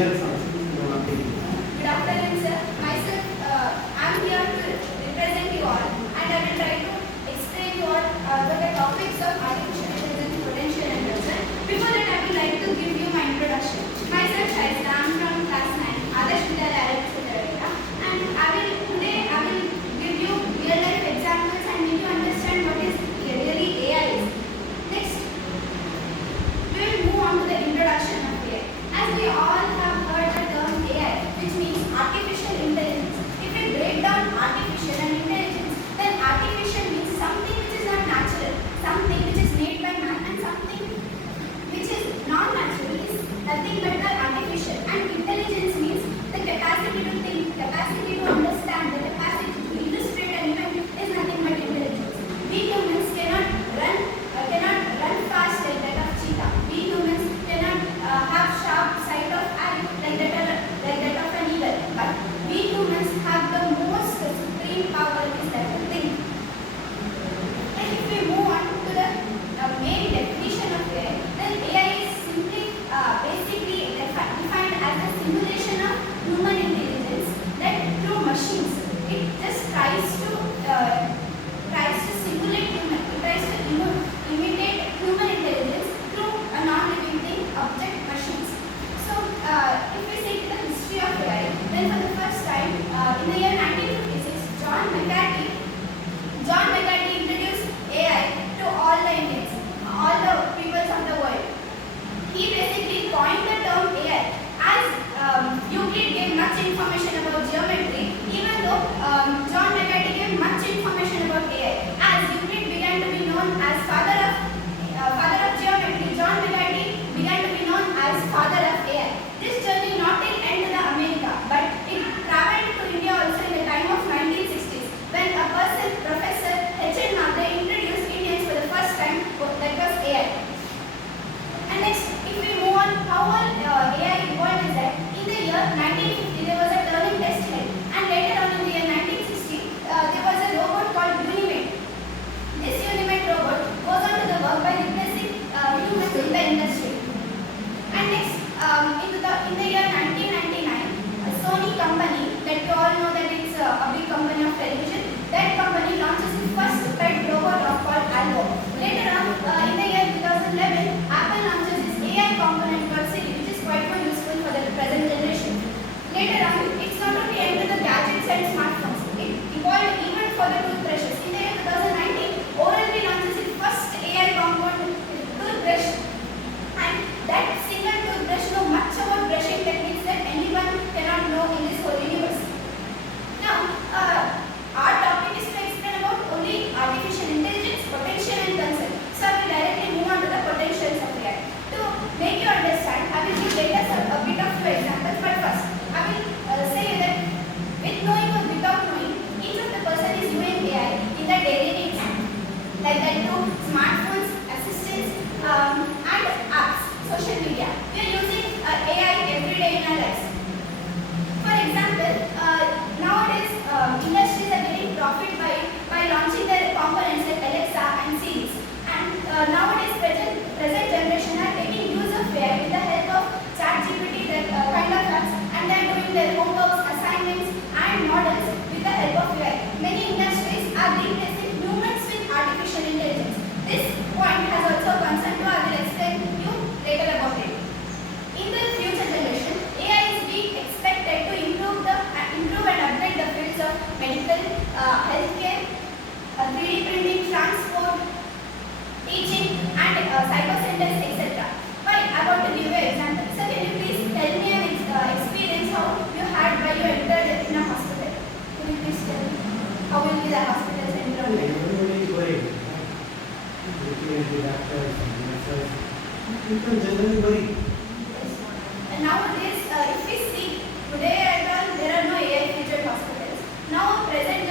share something you want to do. Good afternoon, sir. Myself, I am here to represent you all, and I will try to explain you all the topics of artificial intelligence, potential and result. Before that, I would like to give you my introduction. Myself, Shaikir, I am from class 9, Adarsh Vidyalaya, and today I will give you real life examples and make you understand what is really AI is. Next, we will move on to the introduction of AI. As we all have heard the term AI, which means artificial intelligence. If we break down artificial and intelligence, then artificial means something which is not natural, something which is made by man, and something which is non-natural is nothing but the artificial. And intelligence means the capacity to think, capacity to understand, the capacity to illustrate an event is nothing but intelligence. We humans cannot run fast like that of cheetah. We humans cannot have sharp sight of eye like that of an eagle. But we humans have the most supreme power is that to think. And if we move on to the main definition of AI, then AI is simply basically defined as a simulation of human intelligence that through machines. It just tries to simulate human. It tries to imitate human intelligence through a non-living thing, object machines. So, if we see the history of AI, then for the first time in the year 1956, John McCarthy introduced AI to all the Indians, all the peoples of the world. He basically coined the term AI as Euclid gave much information about geometry, even though John McCarthy gave much information about AI. As Euclid began to be known as father of geometry, John McCarthy began to be known as father of AI. This journey not till end to the America, but it traveled to India also in the time of 1960s, when a person, Professor H.N. Matre, introduced Indians for the first time, that was AI. And next, if we move on, how all AI evolved is that in the year 1950 there was a Turing test head, and later on in the year 1960 there was a robot called Unimate. This Unimate robot goes on to the work by replacing humans in the industry. And next, in the year 1999, a Sony company that you all know that it's a big company of television, that company launches its first pet robot called Algo. Later on, in the year 2011, Apple launches its AI component called Siri, which is quite more useful for the present generation. Later on, it's not only entered the gadgets and smartphones, it evolved even for the toothbrushes. In the year 2019, Oral-B launches its first AI component toothbrush, and that single toothbrush knows much about brushing techniques that anyone cannot know in this whole universe. Now, our topic is to explain about only artificial intelligence, potential and concern. So I will directly move on to the potentials of AI. To make you understand, I will give later a bit of two examples, but first I will say that with knowing or without knowing, each of the person is using AI in their daily needs, like that too, smartphones, assistants, and apps, social media. We are using AI every day in our lives. For example, nowadays industries are getting profit by launching their components like Alexa and Siri. And nowadays present generation are taking use of AI with the help of ChatGPT, that kind of apps, and they are doing their homeworks, assignments, and models with the help of AI. Many industries are replacing humans with artificial intelligence. This point has also concern to I will explain you later about it. In the future generation, AI is being expected to improve and upgrade the fields of medical, healthcare, 3D printing, transport, teaching, and cyber centers, etc. Why? I want to give you an example. So can you please tell me an experience how you had while you entered in a hospital? Can you please tell me how will be the hospital's environment? Everybody is worried. Looking at the doctors and nurses, people generally worry. Yes. And nowadays, if we see today and all, there are no AI featured hospitals. Now, present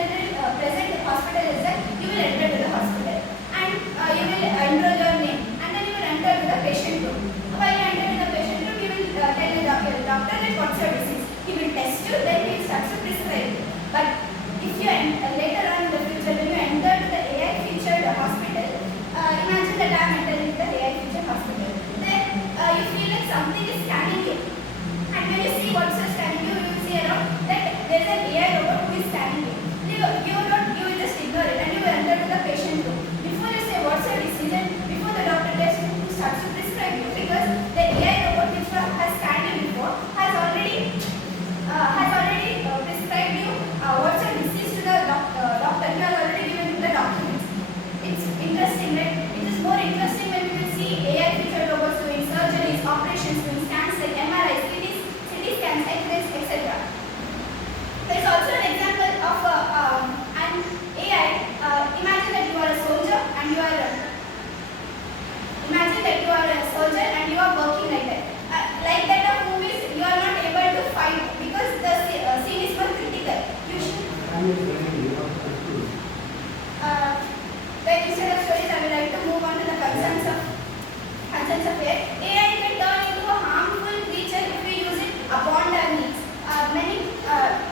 hospital is that you will enter to the hospital and you will enroll your name, and then you will enter to the patient room. While you enter to the patient room, you will tell the doctor that what's your disease. He will test you, then he will start to prescribe. But if you later on in the future, when you enter to the AI featured hospital, imagine that I am entering the AI featured hospital. Then you feel like something is scanning you, and when you an AI robot who is scanning you. You will just ignore it and you will enter to the patient room. Before you say what's your disease and before the doctor starts to prescribe you, because the AI robot which has scanned you before has already prescribed you what's your disease to the doctor. He has already given you the documents. It's interesting, right? It is more interesting when we will see AI featured robots doing surgeries, operations, doing scans like MRI, CT scans, X-rays, etc. There is also an example of an AI. Imagine that you are a soldier and you are working like that. Like that of movies, you are not able to fight because the scene is more critical. You should. But instead of stories, I would like to move on to the concerns of AI. AI can turn into a harmful creature if we use it upon our needs.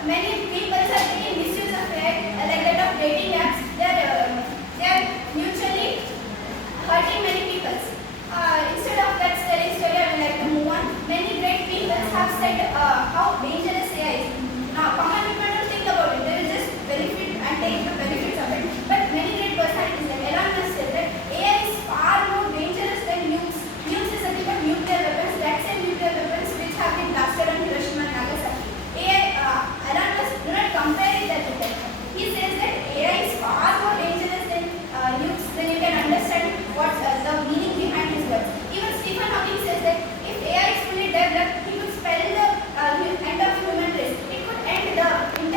Many people are taking misuse of AI, like that of dating apps. They are mutually hurting many people. Instead of that telling story, I would like to move on. Many great people have said how dangerous